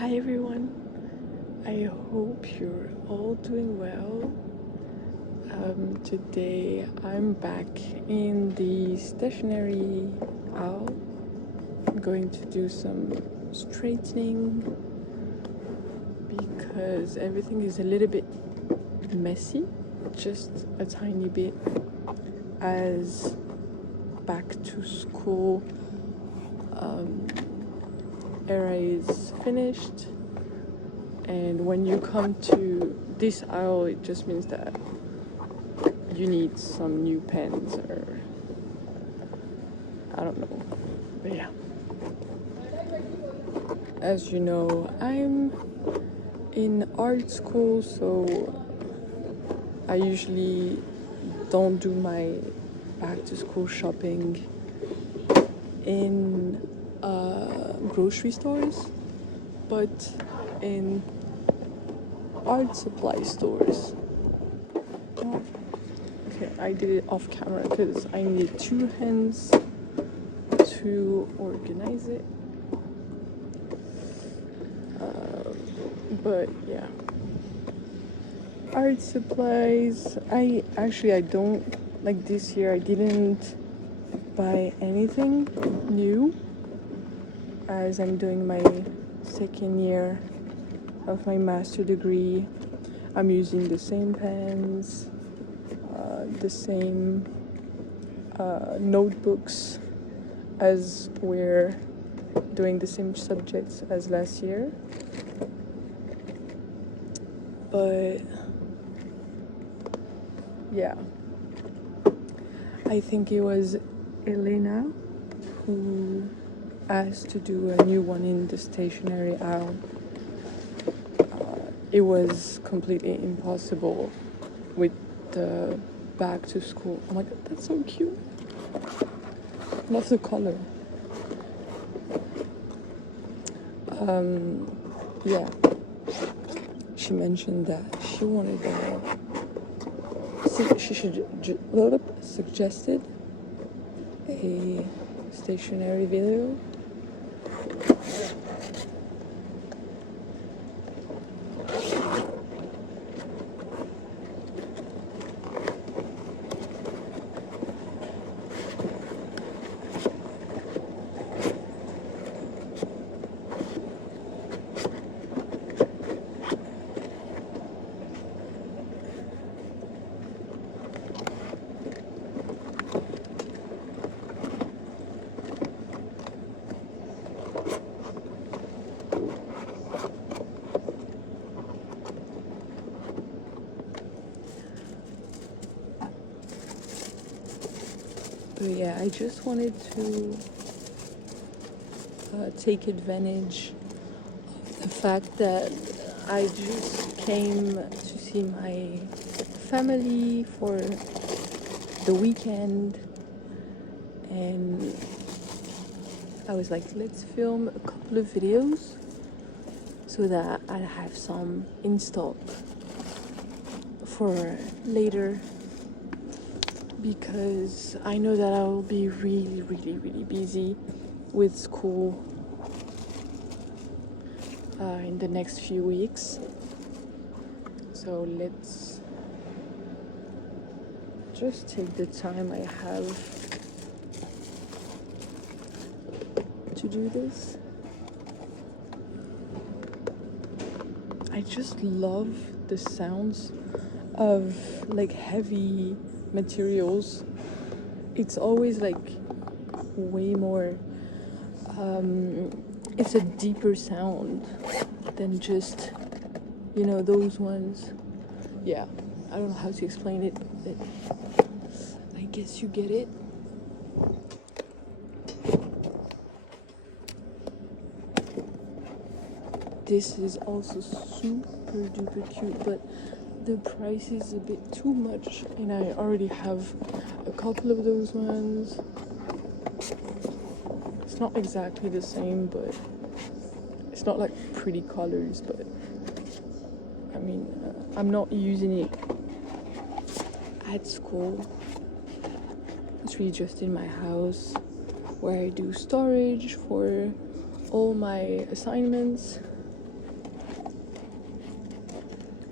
Hi everyone, I hope you're all doing well. Today I'm back in the stationery aisle. I'm going to do some straightening because everything is a little bit messy, just a tiny bit, as back to school era is finished. And when you come to this aisle, it just means that you need some new pens, or I don't know. But yeah. As you know, I'm in art school, so I usually don't do my back to school shopping in grocery stores, but in art supply stores. Oh, okay, I did it off camera because I needed two hands to organize it. But yeah, art supplies. I don't, like, this year I didn't buy anything new, as I'm doing my second year of my master degree. I'm using the same pens, the same notebooks, as we're doing the same subjects as last year. But yeah, I think it was Elena who asked to do a new one in the stationery aisle. It was completely impossible with the back to school. Oh my god, that's so cute. Love the color. Yeah, she mentioned that she wanted she suggested a stationery video. But yeah, I just wanted to take advantage of the fact that I just came to see my family for the weekend, and I was like, let's film a couple of videos so that I'll have some in stock for later, because I know that I will be really, really, really busy with school in the next few weeks. So let's just take the time I have to do this. I just love the sounds of like heavy materials. It's always like way more it's a deeper sound than just, you know, those ones. Yeah, I don't know how to explain it, but I guess you get it. This is also super duper cute, but the price is a bit too much, and I already have a couple of those ones. It's not exactly the same, but it's not like pretty colors, but I mean, I'm not using it at school. It's really just in my house, where I do storage for all my assignments.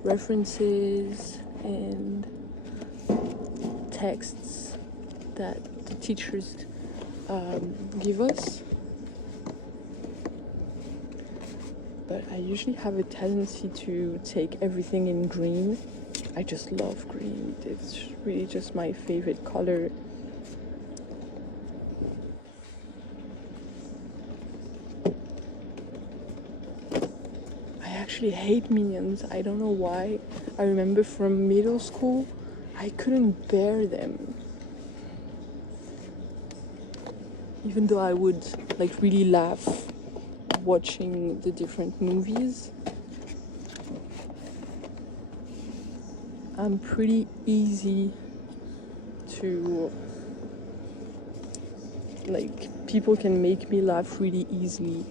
references and texts that the teachers give us. But I usually have a tendency to take everything in green. I just love green. It's really just my favorite color. I actually hate minions. I don't know why. I remember from middle school, I couldn't bear them. Even though I would like really laugh watching the different movies, I'm pretty easy to, like, people can make me laugh really easily.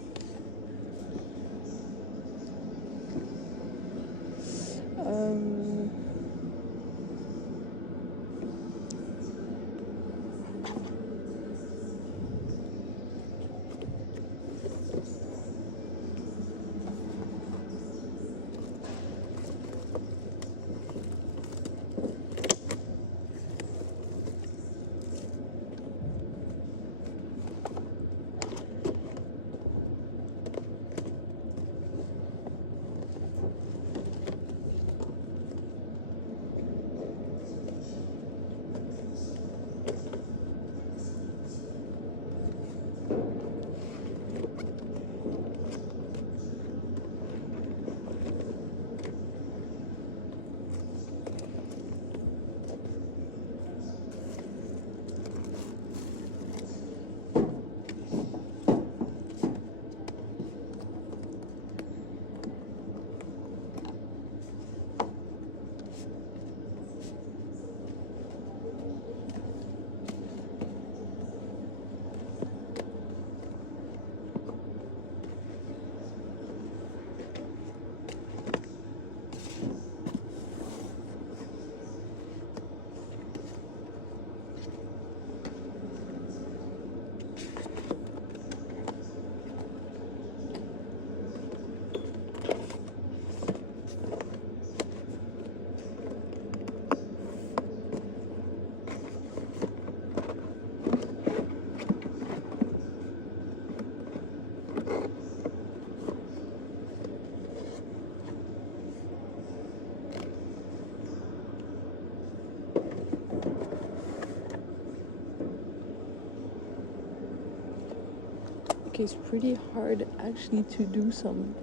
It's pretty hard actually to do some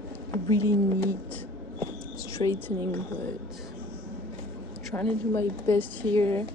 really neat straightening, but trying to do my best here.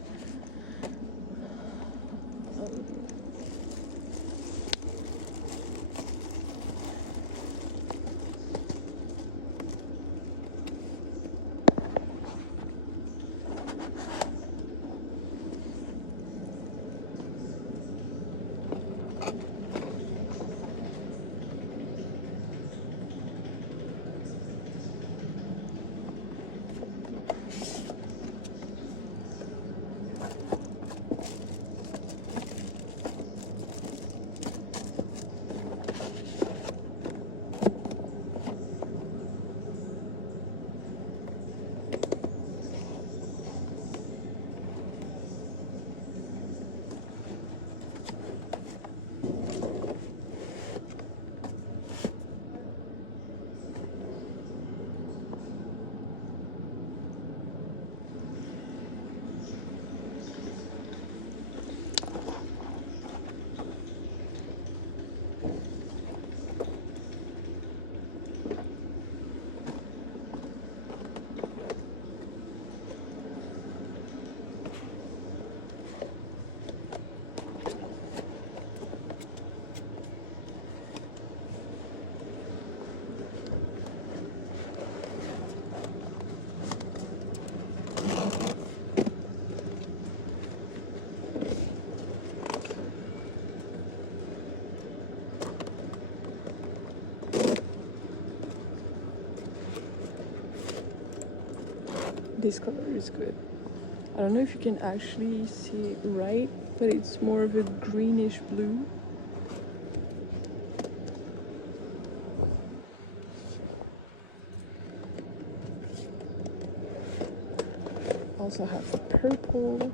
This color is good. I don't know if you can actually see it right, but it's more of a greenish blue. also have purple.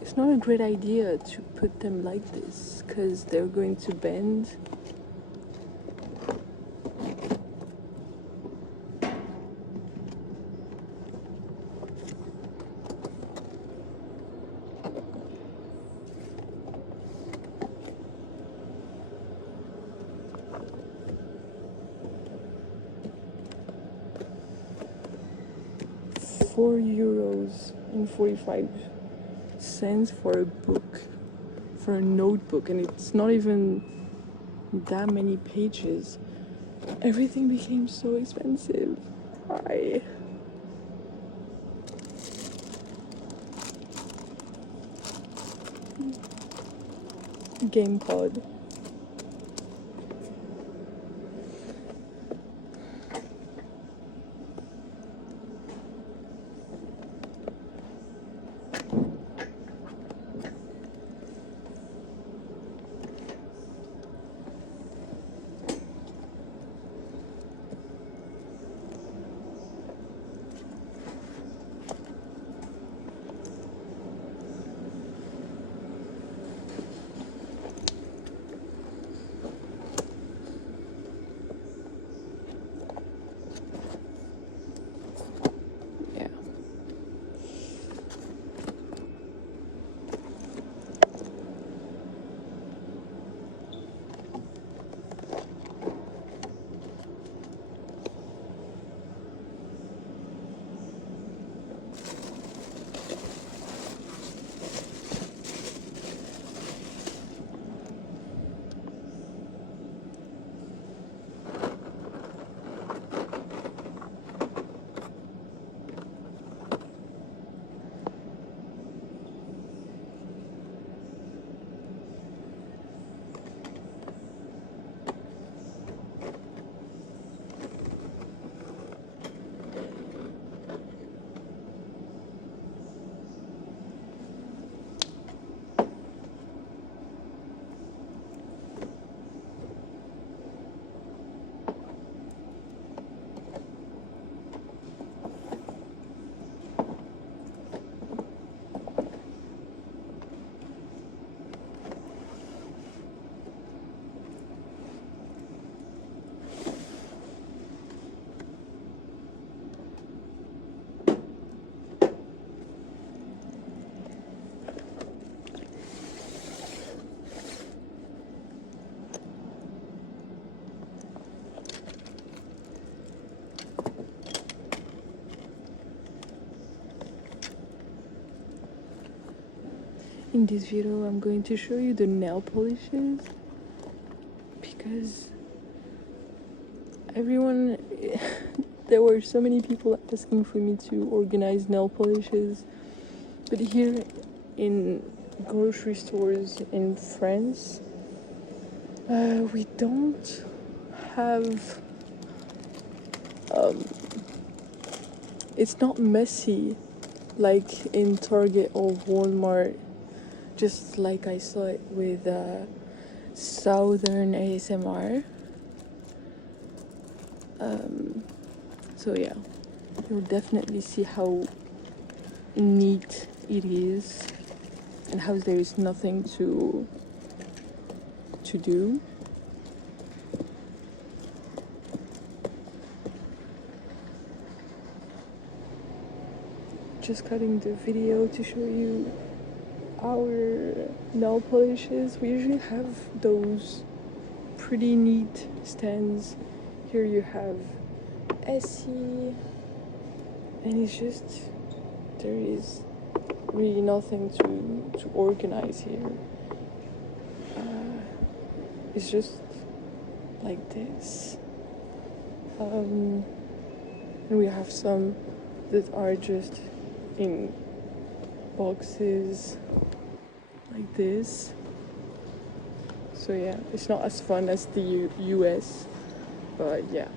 It's not a great idea to put them like this because they're going to bend. €4.45 for a book, for a notebook, and it's not even that many pages. Everything became so expensive. Why? Game pod. In this video, I'm going to show you the nail polishes because there were so many people asking for me to organize nail polishes, but here in grocery stores in France, we don't have, it's not messy like in Target or Walmart, just like I saw it with Southern ASMR. So yeah, you'll definitely see how neat it is and how there is nothing to do. Just cutting the video to show you our nail polishes. We usually have those pretty neat stands. Here you have Essie, and it's just, there is really nothing to organize here. It's just like this. And we have some that are just in boxes like this. So yeah, it's not as fun as the US, but yeah.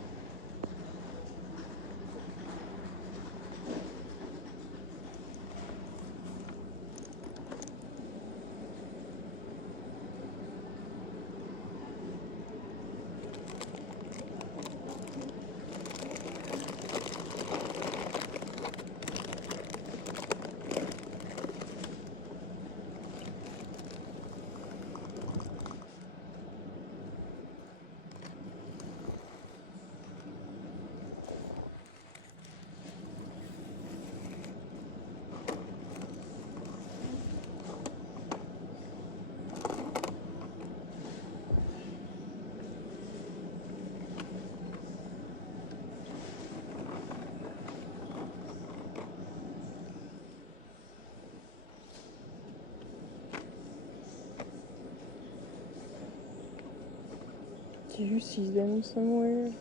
Do you see them somewhere?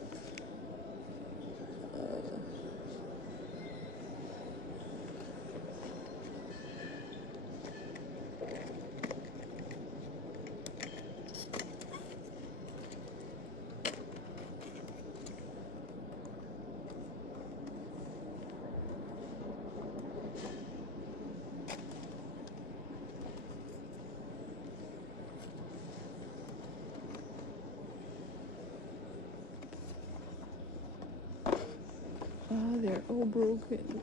Ah, they're all broken.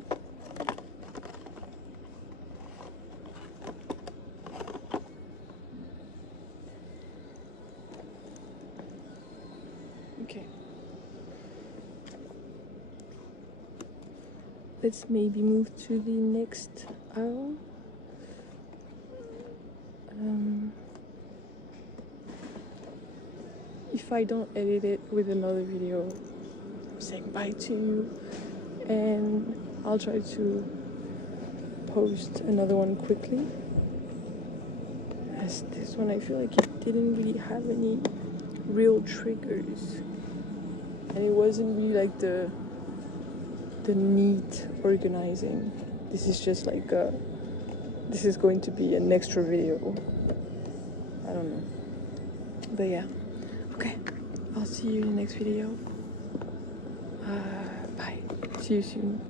Okay. Let's maybe move to the next aisle. If I don't edit it with another video, I'm saying bye to you, and I'll try to post another one quickly. As this one, I feel like it didn't really have any real triggers, and it wasn't really like the neat organizing. This is just like this is going to be an extra video. I don't know, but yeah. Okay, I'll see you in the next video. Bye. See you soon.